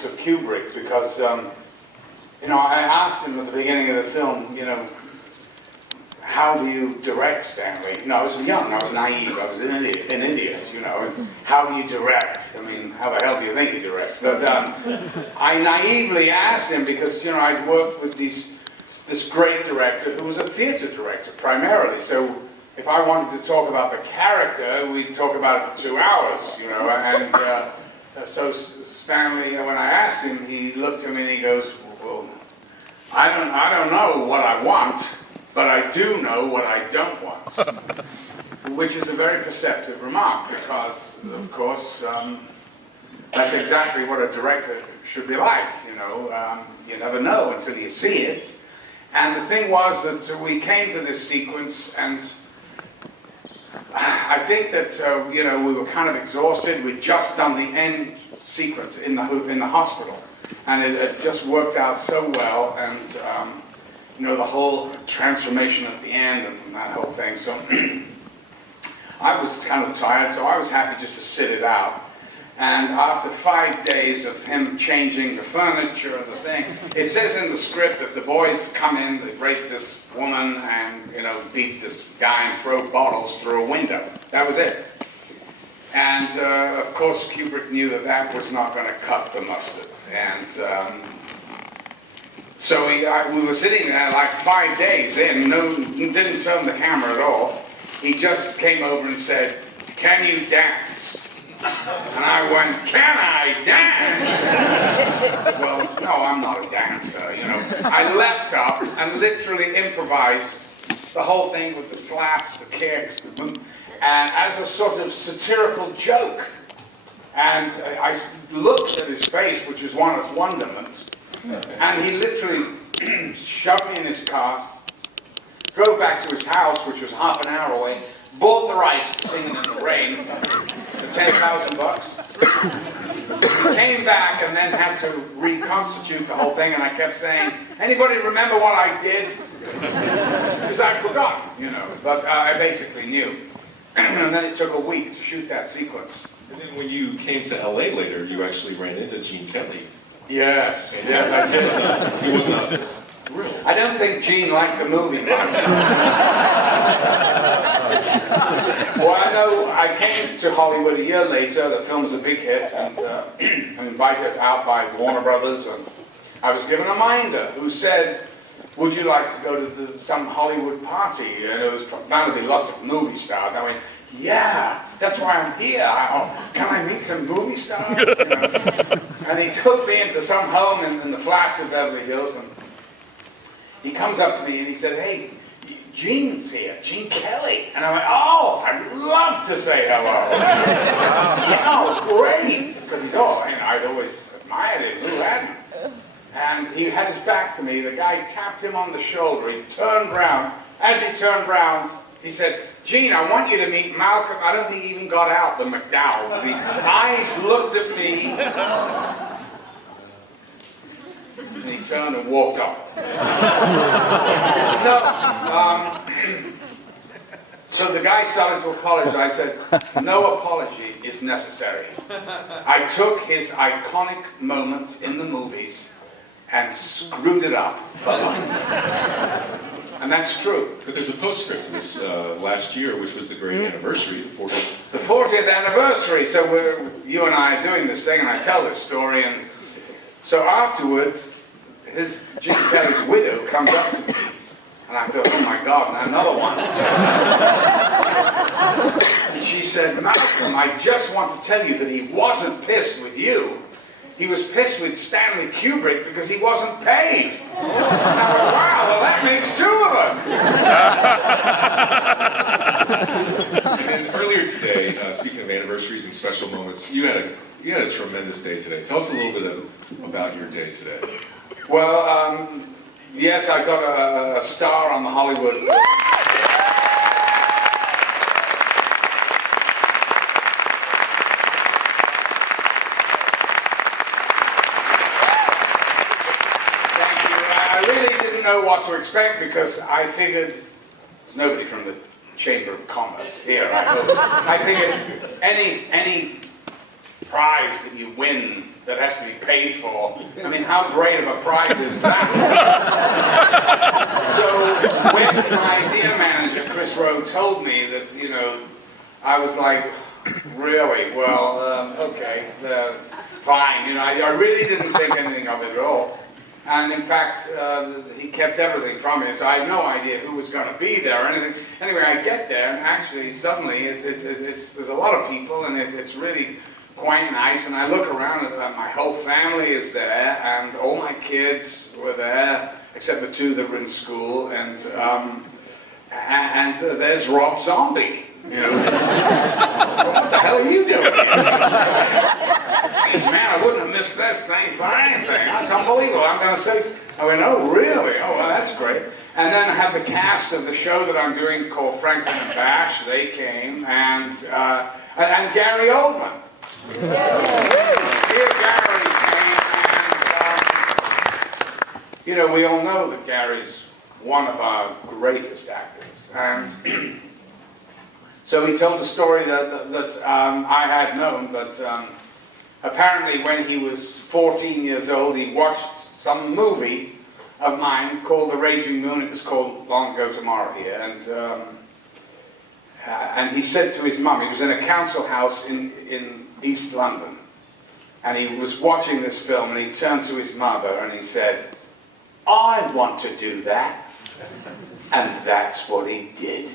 brilliance of Kubrick because, you know, I asked him at the beginning of the film, you know, how do you direct, Stanley? You know, I was young, I was naive, I was in India, you know, and how do you direct? I mean, how the hell do you think you direct? But I naively asked him because, you know, I'd worked with this great director who was a theater director primarily, so if I wanted to talk about the character, we'd talk about it for 2 hours, you know, and so Stanley, when I asked him, he looked at me and he goes, well, I don't know what I want, but I do know what I don't want, which is a very perceptive remark because, of course, that's exactly what a director should be like, you know. You never know until you see it. And the thing was that we came to this sequence, and I think that, you know, we were kind of exhausted. We'd just done the end sequence in the hospital, and it had just worked out so well, and you know, the whole transformation at the end and that whole thing. So I was kind of tired, so I was happy just to sit it out. And after 5 days of him changing the furniture and the thing, it says in the script that the boys come in, they rape this woman and, you know, beat this guy and throw bottles through a window. That was it. And of course, Kubrick knew that that was not going to cut the mustard. And so we were sitting there like 5 days in, didn't turn the camera at all. He just came over and said, "Can you dance?" And I went, "Can I dance?" Well, no, I'm not a dancer, you know. I leapt up and literally improvised the whole thing with the slaps, the kicks, the boom, and as a sort of satirical joke. And I looked at his face, which was one of wonderment, and he literally shoved me in his car, drove back to his house, which was half an hour away, bought the rights to Singing in the Rain for $10,000. He came back and then had to reconstitute the whole thing, and I kept saying, "Anybody remember what I did?" Because I'd forgotten, you know, but I basically knew. And then it took a week to shoot that sequence. And then when you came to LA later, you actually ran into Gene Kelly. Yes, I did. He was not as thrilled. I don't think Gene liked the movie much. Well, I know I came to Hollywood a year later. The film's a big hit, and I'm invited out by Warner Brothers. And I was given a minder who said, "Would you like to go to some Hollywood party?" And it was bound to be lots of movie stars. I went, "Yeah, that's why I'm here. Can I meet some movie stars?" You know? And he took me into some home in the flats of Beverly Hills, and he comes up to me and he said, "Hey, Gene's here, Gene Kelly." And I went, "Oh, I'd love to say hello." "Oh, great." Because he's all, you know, I'd always admired him, who hadn't? And he had his back to me. The guy tapped him on the shoulder. He turned round. As he turned round, he said, "Gene, I want you to meet Malcom." I don't think he even got out, the McDowell. The eyes looked at me. And he turned and walked off. So the guy started to apologize. I said, "No apology is necessary." I took his iconic moment in the movies and screwed it up for life. And that's true. But there's a postscript to this last year, which was the great anniversary, the 40th. The 40th anniversary. So you and I are doing this thing, and I tell this story, and so afterwards, Gene Kelly's widow comes up to me, and I thought, "Oh my God, another one." And she said, "Malcolm, I just want to tell you that he wasn't pissed with you. He was pissed with Stanley Kubrick because he wasn't paid." And I went, "Wow, well that makes two of us." And then earlier today, speaking of anniversaries and special moments, you had a tremendous day today. Tell us a little bit about your day today. Well, yes, I got a star on the Hollywood. Thank you. I really didn't know what to expect because I figured there's nobody from the Chamber of Commerce here. I figured any prize that you win that has to be paid for. I mean, how great of a prize is that? So when my dear manager, Chris Rowe, told me that, you know, I was like, really? Well, okay, fine. You know, I really didn't think anything of it at all. And in fact, he kept everything from me, so I had no idea who was going to be there or anything. Anyway, I get there, and actually, suddenly, there's a lot of people, and it's really quite nice. And I look around, and my whole family is there, and all my kids were there, except the two that were in school, and there's Rob Zombie. You know, what the hell are you doing here? He said, man, I wouldn't have missed this thing for anything. That's unbelievable. I'm going to say, I went, oh, really? Oh, well, that's great. And then I have the cast of the show that I'm doing called Franklin and Bash. They came, and Gary Oldman. Here Gary came, and, you know, we all know that Gary's one of our greatest actors. And so he told a story that I had known, but apparently when he was 14 years old, he watched some movie of mine called The Raging Moon. It was called Long Ago Tomorrow here. And he said to his mum, he was in a council house in East London, and he was watching this film, and he turned to his mother and he said, I want to do that. And that's what he did.